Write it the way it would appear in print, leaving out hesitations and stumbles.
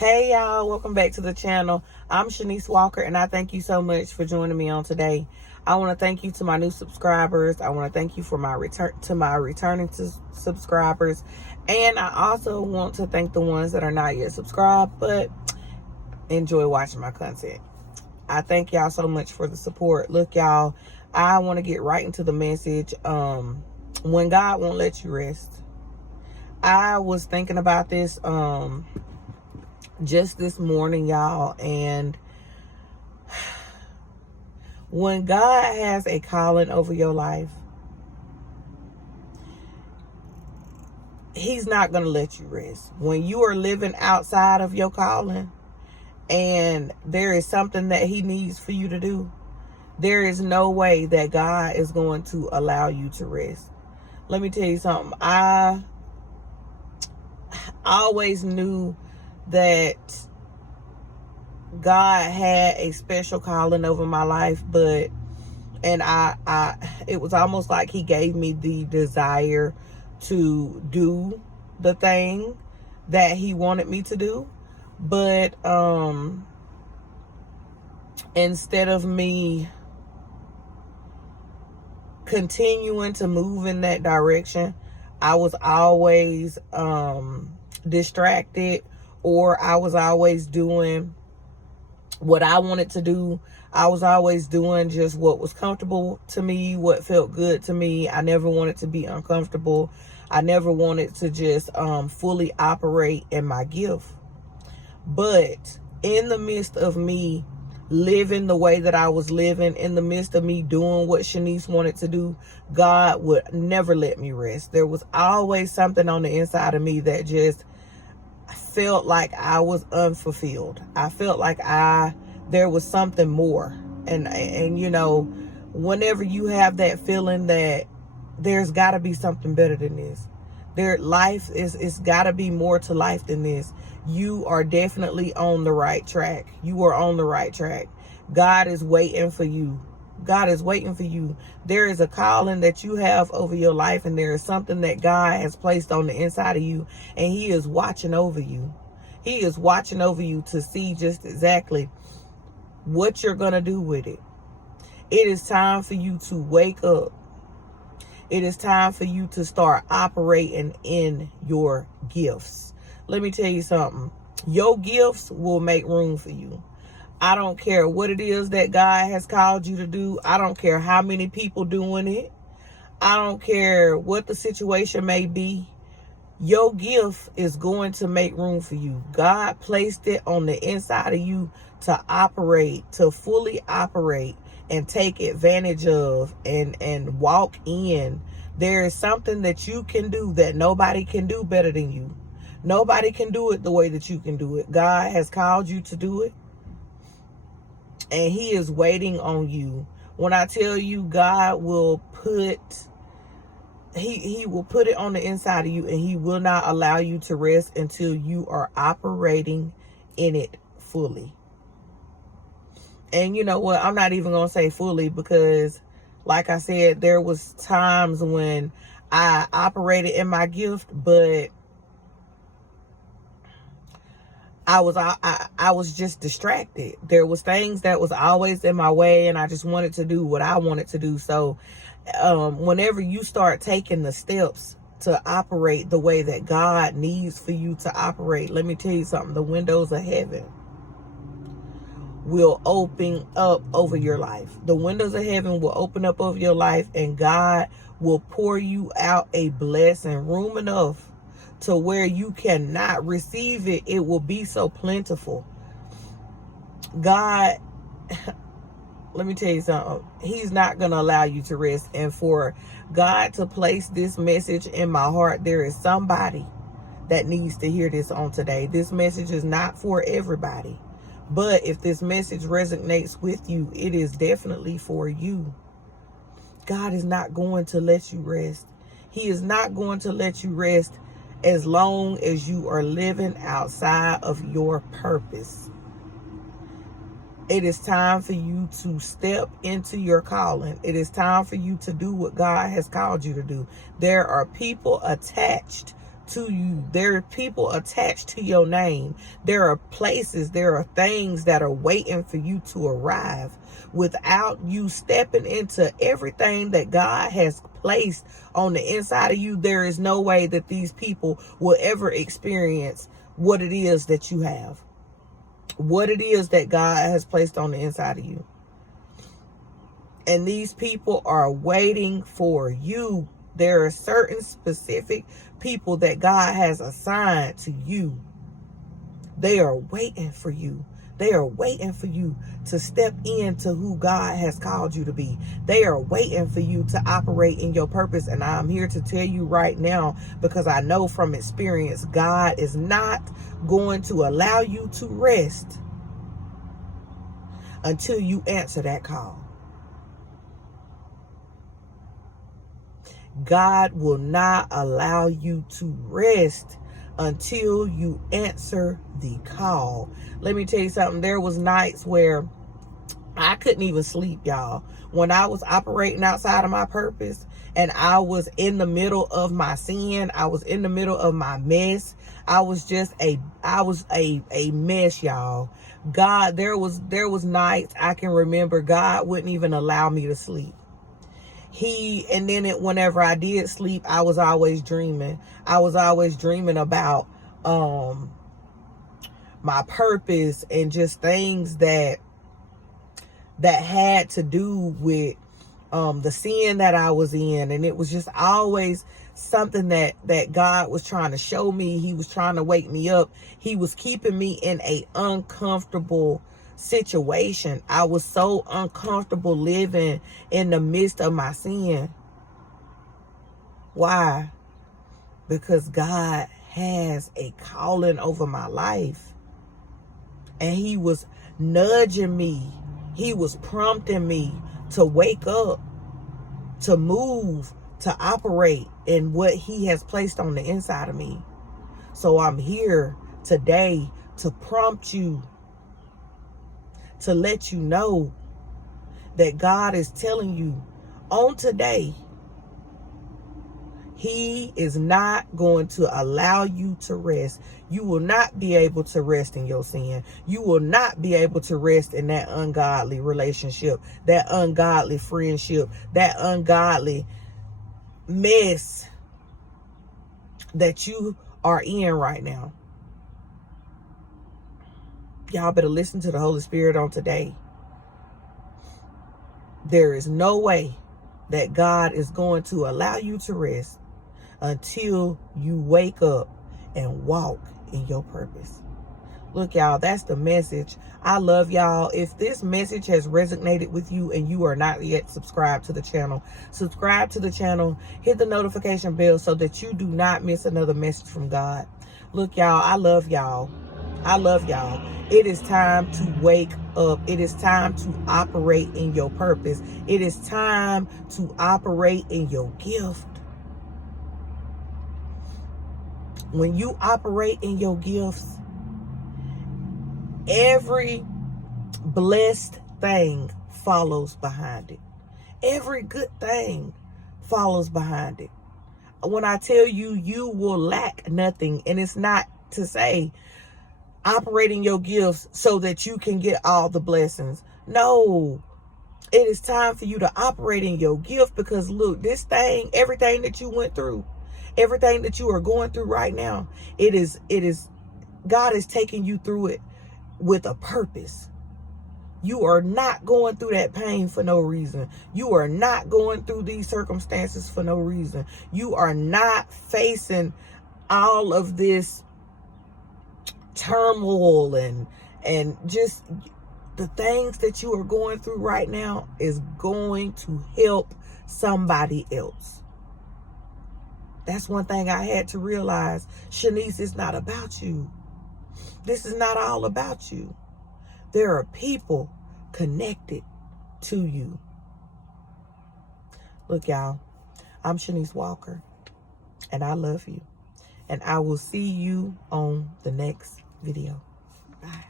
Hey y'all, welcome back to the channel. I'm Sha'Nese Walker, and I thank you so much for joining me on today. I want to thank you to my new subscribers. I want to thank you for my returning subscribers, and I also want to thank the ones that are not yet subscribed but enjoy watching my content. I thank y'all so much for the support. Look, y'all, I want to get right into the message. When God won't let you rest. I was thinking about this just this morning, y'all, and when God has a calling over your life, he's not going to let you rest. When you are living outside of your calling and there is something that he needs for you to do, there is no way that God is going to allow you to rest. Let me tell you something. I always knew that God had a special calling over my life, and it was almost like he gave me the desire to do the thing that he wanted me to do. But instead of me continuing to move in that direction, I was always distracted, or I was always doing what I wanted to do. I was always doing just what was comfortable to me, what felt good to me. I never wanted to be uncomfortable. I never wanted to just fully operate in my gift. But in the midst of me living the way that I was living, in the midst of me doing what Sha'Nese wanted to do, God would never let me rest. There was always something on the inside of me that just felt like I was unfulfilled. I felt like there was something more. And you know, whenever you have that feeling that there's got to be something better than this, it's got to be more to life than this, you are definitely on the right track. You are on the right track. God is waiting for you. God is waiting for you. There is a calling that you have over your life, and there is something that God has placed on the inside of you, and he is watching over you. He is watching over you to see just exactly what you're going to do with it. It is time for you to wake up. It is time for you to start operating in your gifts. Let me tell you something. Your gifts will make room for you. I don't care what it is that God has called you to do. I don't care how many people doing it. I don't care what the situation may be. Your gift is going to make room for you. God placed it on the inside of you to operate, to fully operate and take advantage of and walk in. There is something that you can do that nobody can do better than you. Nobody can do it the way that you can do it. God has called you to do it, and he is waiting on you. When I tell you, God will he will put it on the inside of you, and he will not allow you to rest until you are operating in it fully. And you know what? I'm not even going to say fully, because like I said, there was times when I operated in my gift, but I was just distracted. There was things that was always in my way, and I just wanted to do what I wanted to do. So whenever you start taking the steps to operate the way that God needs for you to operate, let me tell you something. The windows of heaven will open up over your life. The windows of heaven will open up over your life, and God will pour you out a blessing, room enough to where you cannot receive it. It will be so plentiful. God, let me tell you something. He's not going to allow you to rest. And for God to place this message in my heart, there is somebody that needs to hear this on today. This message is not for everybody. But if this message resonates with you, it is definitely for you. God is not going to let you rest. He is not going to let you rest as long as you are living outside of your purpose. It is time for you to step into your calling. It is time for you to do what God has called you to do. There are people attached to you. There are people attached to your name. There are places, there are things that are waiting for you to arrive. Without you stepping into everything that God has placed on the inside of you, there is no way that these people will ever experience what it is that you have. What it is that God has placed on the inside of you. And these people are waiting for you. There are certain specific people that God has assigned to you. They are waiting for you. They are waiting for you to step into who God has called you to be. They are waiting for you to operate in your purpose. And I'm here to tell you right now, because I know from experience, God is not going to allow you to rest until you answer that call. God will not allow you to rest until you answer the call. Let me tell you something. There was nights where I couldn't even sleep, y'all. When I was operating outside of my purpose and I was in the middle of my sin, I was in the middle of my mess. I was a mess, y'all. God, there was nights I can remember God wouldn't even allow me to sleep. Whenever I did sleep, I was always dreaming. I was always dreaming about my purpose and just things that had to do with the sin that I was in. And it was just always something that God was trying to show me. He was trying to wake me up. He was keeping me in a uncomfortable situation. I was so uncomfortable living in the midst of my sin. Why? Because God has a calling over my life. And he was nudging me. He was prompting me to wake up, to move, to operate in what he has placed on the inside of me. So I'm here today to prompt you, to let you know that God is telling you on today, he is not going to allow you to rest. You will not be able to rest in your sin. You will not be able to rest in that ungodly relationship, that ungodly friendship, that ungodly mess that you are in right now. Y'all better listen to the Holy Spirit on today. There is no way that God is going to allow you to rest until you wake up and walk in your purpose. Look, y'all, that's the message. I love y'all. If this message has resonated with you and you are not yet subscribed to the channel, subscribe to the channel, hit the notification bell so that you do not miss another message from God. Look, y'all, I love y'all. I love y'all. It is time to wake up. It is time to operate in your purpose. It is time to operate in your gift. When you operate in your gifts, every blessed thing follows behind it. Every good thing follows behind it. When I tell you, you will lack nothing. And it's not to say operate in your gifts so that you can get all the blessings. No, it is time for you to operate in your gift, because look, this thing, everything that you went through, everything that you are going through right now, it is God is taking you through it with a purpose. You are not going through that pain for no reason. You are not going through these circumstances for no reason. You are not facing all of this turmoil and just the things that you are going through right now is going to help somebody else. That's one thing I had to realize. Sha'Nese, it's not about you. This is not all about you. There are people connected to you. Look, y'all, I'm Sha'Nese Walker, and I love you. And I will see you on the next video. Bye.